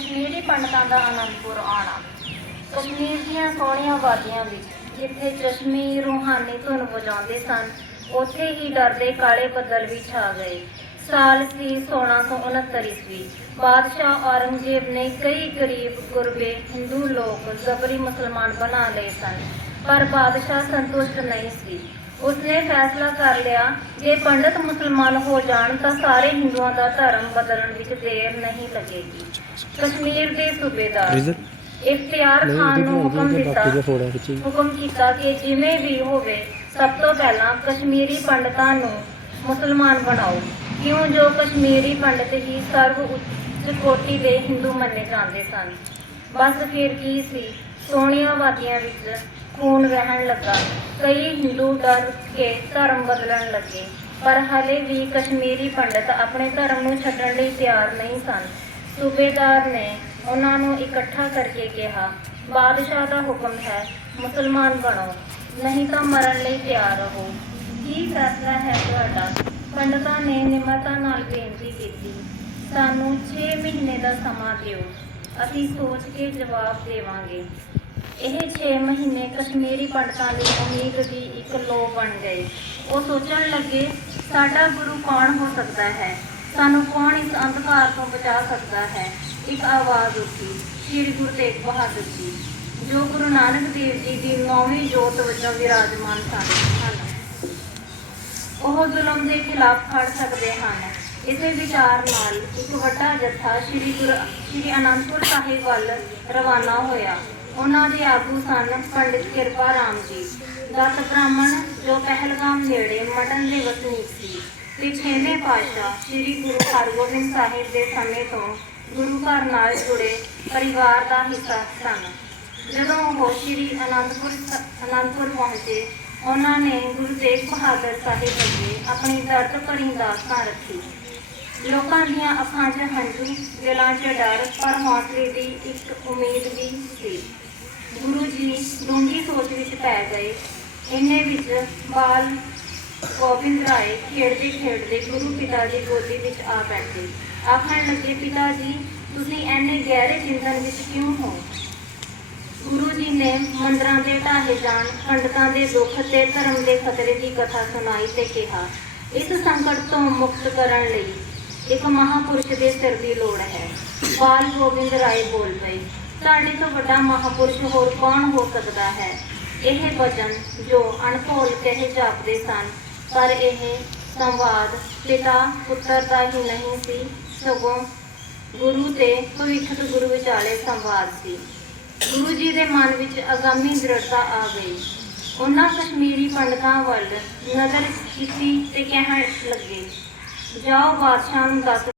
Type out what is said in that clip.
ਕਸ਼ਮੀਰੀ ਪੰਡਤਾਂ ਦਾ ਆਨੰਦਪੁਰ ਆਉਣਾ ਕਸ਼ਮੀਰ ਦੀਆਂ ਸੋਹਣੀਆਂ ਵਾਦੀਆਂ ਵਿੱਚ, ਜਿੱਥੇ ਚਸ਼ਮੀ ਰੂਹਾਨੀ ਧੁਨ ਵਜਾਉਂਦੇ ਸਨ, ਉੱਥੇ ਹੀ ਡਰਦੇ ਕਾਲੇ ਬੱਦਲ ਵੀ ਛਾ ਗਏ। ਸਾਲ ਸੀ 1669 ਈਸਵੀ। ਬਾਦਸ਼ਾਹ ਔਰੰਗਜ਼ੇਬ ਨੇ ਕਈ ਗਰੀਬ, ਗੁਰਬੇ, ਹਿੰਦੂ ਲੋਕ ਜ਼ਬਰੀ ਮੁਸਲਮਾਨ ਬਣਾ ਲਏ ਸਨ, ਪਰ ਬਾਦਸ਼ਾਹ ਸੰਤੁਸ਼ਟ ਨਹੀਂ ਸੀ। ਉਸਨੇ ਫੈਸਲਾ ਕਰ ਲਿਆ, ਜੇ ਪੰਡਤ ਮੁਸਲਮਾਨ ਹੋ ਜਾਣ ਤਾਂ ਸਾਰੇ ਹਿੰਦੂਆਂ ਦਾ ਧਰਮ ਬਦਲਣ ਵਿੱਚ ਦੇਰ ਨਹੀਂ ਲੱਗੇਗੀ। ਕਸ਼ਮੀਰ ਦੇ ਸੂਬੇਦਾਰ। ਇਖਤਿਆਰ ਖਾਨ ਨੂੰ ਹੁਕਮ ਦਿੱਤਾ ਹੁਕਮ ਕੀਤਾ ਕਿ ਜਿਵੇਂ ਵੀ ਹੋਵੇ ਸਭ ਤੋਂ ਪਹਿਲਾਂ ਕਸ਼ਮੀਰੀ ਪੰਡਤਾਂ ਨੂੰ ਮੁਸਲਮਾਨ ਬਣਾਓ। ਕਿਉਂ? ਜੋ ਕਸ਼ਮੀਰੀ ਪੰਡਤ ਹੀ ਸਰਵ ਉੱਚ ਕੋਟੀ ਦੇ ਹਿੰਦੂ ਮੰਨੇ ਜਾਂਦੇ ਸਨ। ਬਸ ਫਿਰ ਕੀ ਸੀ? ਸੋਹਣੀਆਂ ਵਾਦੀਆਂ ਵਿੱਚ ਖੂਨ ਵਹਿਣ ਲੱਗਾ। ਕਈ ਹਿੰਦੂ ਡਰ ਕੇ ਧਰਮ ਬਦਲਣ ਲੱਗੇ। ਪਰ ਹਲੇ ਵੀ ਕਸ਼ਮੀਰੀ ਪੰਡਤ ਆਪਣੇ ਧਰਮ ਨੂੰ ਛੱਡਣ ਲਈ ਤਿਆਰ ਨਹੀਂ ਸਨ। ਸੂਬੇਦਾਰ ਨੇ ਉਹਨਾਂ ਨੂੰ ਇਕੱਠਾ ਕਰਕੇ ਕਿਹਾ, ਬਾਦਸ਼ਾਹ ਦਾ ਹੁਕਮ ਹੈ, ਮੁਸਲਮਾਨ ਬਣੋ, ਨਹੀਂ ਤਾਂ ਮਰਨ ਲਈ ਤਿਆਰ ਰਹੋ। ਕੀ ਫੈਸਲਾ ਹੈ ਤੁਹਾਡਾ? ਪੰਡਤਾਂ ਨੇ ਨਿਮਰਤਾ ਨਾਲ ਬੇਨਤੀ ਕੀਤੀ, ਸਾਨੂੰ 6 ਮਹੀਨੇ ਦਾ ਸਮਾਂ ਦਿਓ, ਅਸੀਂ ਸੋਚ ਕੇ ਜਵਾਬ ਦੇਵਾਂਗੇ। ਇਹ 6 ਮਹੀਨੇ ਕਸ਼ਮੀਰੀ ਪੰਡਤਾਂ ਲਈ ਉਮੀਦ ਦੀ ਇੱਕ ਲੋ ਬਣ ਗਏ। ਉਹ ਸੋਚਣ ਲੱਗੇ, ਸਾਡਾ ਗੁਰੂ ਕੌਣ ਹੋ ਸਕਦਾ ਹੈ? ਸਾਨੂੰ ਕੌਣ ਇਸ ਅੰਧਕਾਰ ਤੋਂ ਬਚਾ ਸਕਦਾ ਹੈ? ਇੱਕ ਆਵਾਜ਼ ਉੱਠੀ, ਸ੍ਰੀ ਗੁਰੂ ਤੇਗ ਬਹਾਦਰ ਜੀ। ਜੋ ਗੁਰੂ ਨਾਨਕ ਦੇਵ ਜੀ ਦੀ ਨੌਵੀਂ ਜੋਤ ਵਜੋਂ ਵਿਰਾਜਮਾਨ ਸਨ। ਉਹ ਜ਼ੁਲਮ ਦੇ ਖਿਲਾਫ ਖੜ ਸਕਦੇ ਹਨ। ਇਸੇ ਵਿਚਾਰ ਨਾਲ ਇੱਕ ਵੱਡਾ ਜੱਥਾ ਸ੍ਰੀ ਗੁਰੂ, ਸ੍ਰੀ ਅਨੰਦਪੁਰ ਸਾਹਿਬ ਵੱਲ ਰਵਾਨਾ ਹੋਇਆ। ਉਹਨਾਂ ਦੇ ਆਗੂ ਸਨ ਪੰਡਿਤ ਕਿਰਪਾ ਰਾਮ ਜੀ। ਦਤ ਬ੍ਰਾਹਮਣ ਜੋ ਪਹਿਲਗਾਮ ਨੇੜੇ ਮਟਨ ਦੇ ਵਸਨੀਕ ਸੀ। ਤੇ ਛੇਵੇਂ ਪਾਤਸ਼ਾਹ ਸ੍ਰੀ ਗੁਰੂ ਹਰਗੋਬਿੰਦ ਸਾਹਿਬ ਦੇ ਸਮੇਂ ਤੋਂ ਗੁਰੂ ਘਰ ਨਾਲ ਜੁੜੇ ਪਰਿਵਾਰ ਦਾ ਹਿੱਸਾ ਸਨ। ਜਦੋਂ ਉਹ ਸ੍ਰੀ ਅਨੰਦਪੁਰ ਅਨੰਦਪੁਰ ਪਹੁੰਚੇ, ਉਹਨਾਂ ਨੇ ਗੁਰੂ ਤੇਗ ਬਹਾਦਰ ਸਾਹਿਬ ਅੱਗੇ ਆਪਣੀ ਦਰਦ ਭਰੀ ਦਾਸਤਾਨ ਰੱਖੀ। ਲੋਕਾਂ ਦੀਆਂ ਅੱਖਾਂ 'ਚ ਹੰਝੂ, ਦਿਲਾਂ 'ਚ ਡਰ ਪਰ ਹੌਸਲੇ ਦੀ ਇੱਕ ਉਮੀਦ ਵੀ ਸੀ। ਗੁਰੂ ਜੀ ਡੂੰਘੀ ਸੋਚ ਵਿੱਚ ਪੈ ਗਏ। ਇੰਨੇ ਵਿੱਚ ਬਾਲ ਗੋਬਿੰਦ ਰਾਏ ਖੇਡਦੇ ਖੇਡਦੇ ਗੁਰੂ ਪਿਤਾ ਦੀ ਗੋਦੀ ਵਿੱਚ ਆ ਬੈਠੇ। ਆਖਣ ਲੱਗੇ, ਪਿਤਾ ਜੀ, ਤੁਸੀਂ ਐਨੇ ਗਹਿਰੇ ਚਿੰਤਨ ਵਿੱਚ ਕਿਉਂ ਹੋ? ਗੁਰੂ ਜੀ ਨੇ ਮੰਦਰਾਂ ਦੇ ਢਾਹੇ ਜਾਣ, ਪੰਡਤਾਂ ਦੇ ਦੁੱਖ ਤੇ ਧਰਮ ਦੇ ਖਤਰੇ ਦੀ ਕਥਾ ਸੁਣਾਈ ਤੇ ਕਿਹਾ, ਇਸ ਸੰਕਟ ਤੋਂ ਮੁਕਤ ਕਰਨ ਲਈ ਇੱਕ ਮਹਾਪੁਰਸ਼ ਦੇ ਸਿਰ ਦੀ ਲੋੜ ਹੈ। ਬਾਲ ਗੋਬਿੰਦ ਰਾਏ ਬੋਲ ਪਏ, ਸਾਡੇ ਤੋਂ ਵੱਡਾ ਮਹਾਪੁਰਸ਼ ਹੋਰ ਕੌਣ ਹੋ ਸਕਦਾ ਹੈ? ਇਹ ਵਚਨ ਜੋ ਅਣਭੋਲ ਕਹੇ ਜਾਪਦੇ ਸਨ, ਪਰ ਇਹ ਸੰਵਾਦ ਪਿਤਾ ਪੁੱਤਰ ਦਾ ਹੀ ਨਹੀਂ ਸੀ, ਸਗੋਂ ਗੁਰੂ ਤੇ ਭਵਿੱਖਤ ਗੁਰੂ ਵਿਚਾਲੇ ਸੰਵਾਦ ਸੀ। ਗੁਰੂ ਜੀ ਦੇ ਮਨ ਵਿੱਚ ਅਗਾਮੀ ਦ੍ਰਿੜਤਾ ਆ ਗਈ। ਉਹਨਾਂ ਕਸ਼ਮੀਰੀ ਪੰਡਤਾਂ ਵੱਲ ਨਜ਼ਰ ਕੀਤੀ ਤੇ ਕਹਿਣ ਲੱਗੇ, ਜਾਓ ਬਾਦਸ਼ਾਹ ਨੂੰ ਦੱਸ